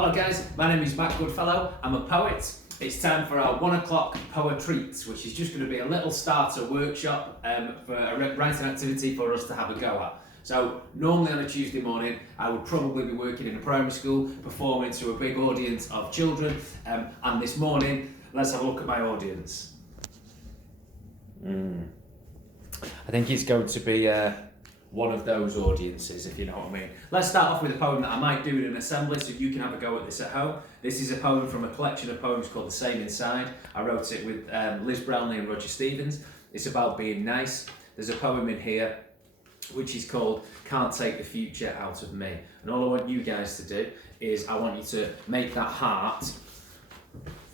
Hello guys, my name is Matt Goodfellow, I'm a poet. It's time for our 1 o'clock Poetreat, which is just going to be a little starter workshop for a writing activity for us to have a go at. So normally on a Tuesday morning I would probably be working in a primary school performing to a big audience of children, and this morning let's have a look at my audience. I think it's going to be one of those audiences, if you know what I mean. Let's start off with a poem that I might do in an assembly so you can have a go at this at home. This is a poem from a collection of poems called The Same Inside. I wrote it with Liz Brownlee and Roger Stevens. It's about being nice. There's a poem in here which is called Can't Take the Future Out of Me. And all I want you guys to do is I want you to make that heart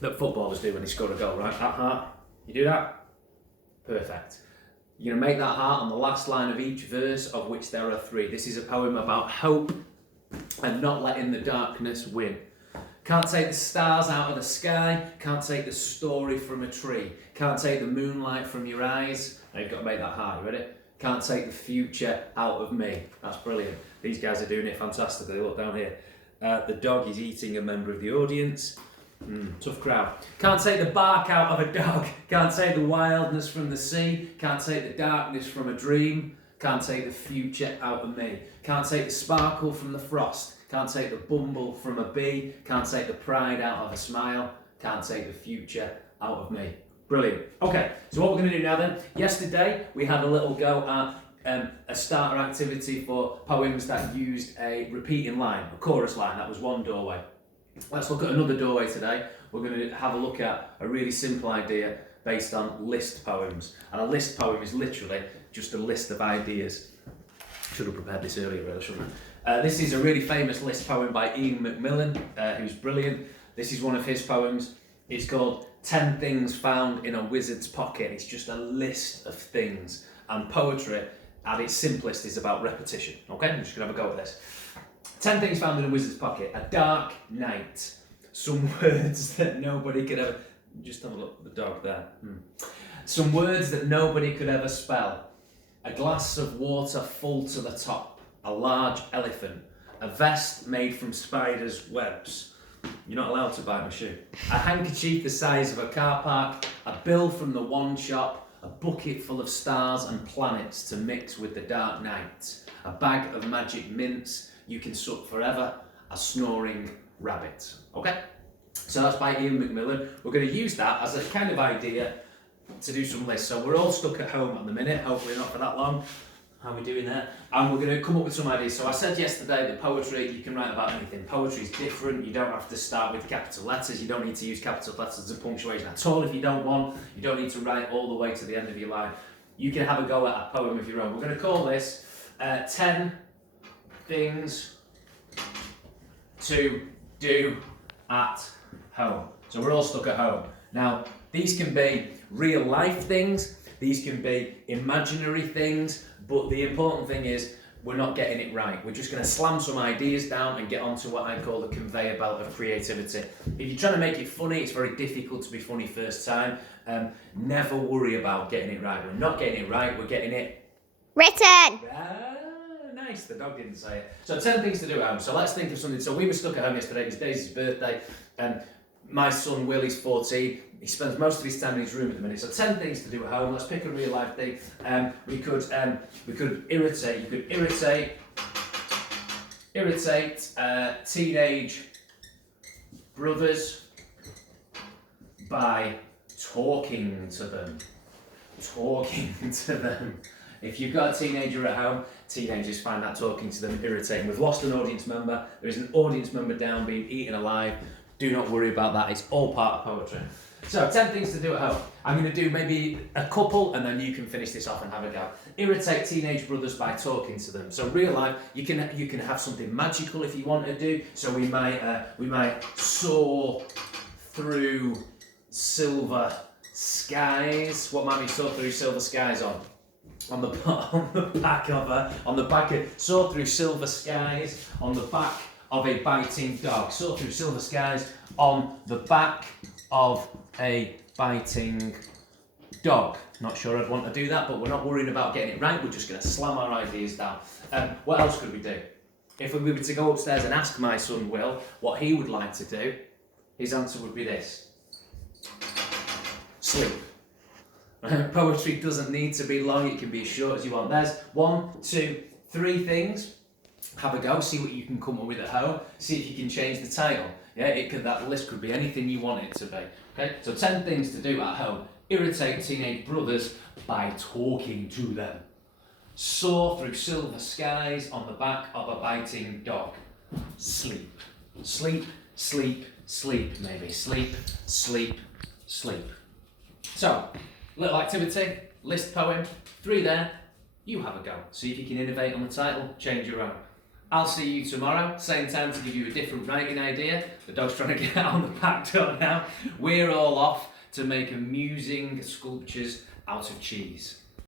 that footballers do when they score a goal, right? That heart. You do that? Perfect. You're going to make that heart on the last line of each verse, of which there are 3. This is a poem about hope and not letting the darkness win. Can't take the stars out of the sky, can't take the story from a tree, can't take the moonlight from your eyes. Now you've got to make that heart, you ready? Can't take the future out of me. That's brilliant. These guys are doing it fantastically. Look down here. The dog is eating a member of the audience. Tough crowd. Can't take the bark out of a dog. Can't take the wildness from the sea. Can't take the darkness from a dream. Can't take the future out of me. Can't take the sparkle from the frost. Can't take the bumble from a bee. Can't take the pride out of a smile. Can't take the future out of me. Brilliant. Okay, so what we're going to do now then. Yesterday we had a little go at a starter activity for poems that used a repeating line, a chorus line. That was one doorway. Let's look at another doorway today. We're going to have a look at a really simple idea based on list poems. And a list poem is literally just a list of ideas. Should have prepared this earlier, really, shouldn't I? This is a really famous list poem by Ian McMillan, who's brilliant. This is one of his poems. It's called 10 Things Found in a Wizard's Pocket. It's just a list of things. And poetry, at its simplest, is about repetition. Okay, I'm just going to have a go at this. 10 things found in a wizard's pocket. A dark night. Some words that nobody could ever... Just have a look at the dog there. Some words that nobody could ever spell. A glass of water full to the top. A large elephant. A vest made from spiders' webs. You're not allowed to bite my shoe. A handkerchief the size of a car park. A bill from the one shop. A bucket full of stars and planets to mix with the dark night. A bag of magic mints. You can suck forever, a snoring rabbit. Okay? So that's by Ian McMillan. We're going to use that as a kind of idea to do some lists. So we're all stuck at home at the minute, hopefully not for that long. How are we doing there? And we're going to come up with some ideas. So I said yesterday that poetry, you can write about anything. Poetry is different. You don't have to start with capital letters. You don't need to use capital letters as a punctuation at all if you don't want. You don't need to write all the way to the end of your line. You can have a go at a poem of your own. We're going to call this 10 things to do at home. So we're all stuck at home. Now, these can be real life things, these can be imaginary things, but the important thing is we're not getting it right. We're just going to slam some ideas down and get onto what I call the conveyor belt of creativity. If you're trying to make it funny, it's very difficult to be funny first time. Never worry about getting it right. We're not getting it right, we're getting it written. Nice, the dog didn't say it. So 10 things to do at home. So let's think of something. So we were stuck at home yesterday. It was Daisy's birthday. My son Will, he's 14. He spends most of his time in his room at the minute. So 10 things to do at home. Let's pick a real life thing. We could irritate. You could irritate teenage brothers by talking to them. If you've got a teenager at home, teenagers find that talking to them irritating. We've lost an audience member. There is an audience member down being eaten alive. Do not worry about that. It's all part of poetry. So 10 things to do at home. I'm going to do maybe a couple and then you can finish this off and have a go. Irritate teenage brothers by talking to them. So real life, you can have something magical if you want to do. So we might soar through silver skies. What might we soar through silver skies on? On the back of soar through silver skies on the back of a biting dog. Soar through silver skies on the back of a biting dog. Not sure I'd want to do that, but we're not worrying about getting it right. We're just going to slam our ideas down. What else could we do? If we were to go upstairs and ask my son Will what he would like to do, his answer would be this: sleep. Poetry doesn't need to be long, it can be as short as you want. There's 1, 2, 3 things. Have a go, see what you can come up with at home, see if you can change the title. Yeah, that list could be anything you want it to be. Okay, so 10 things to do at home. Irritate teenage brothers by talking to them. Soar through silver skies on the back of a biting dog. Sleep. Sleep, sleep, sleep, maybe. Sleep, sleep, sleep. So, little activity, list poem, 3 there, you have a go. See if you can innovate on the title, change your own. I'll see you tomorrow, same time, to give you a different writing idea. The dog's trying to get out on the back door now. We're all off to make amusing sculptures out of cheese.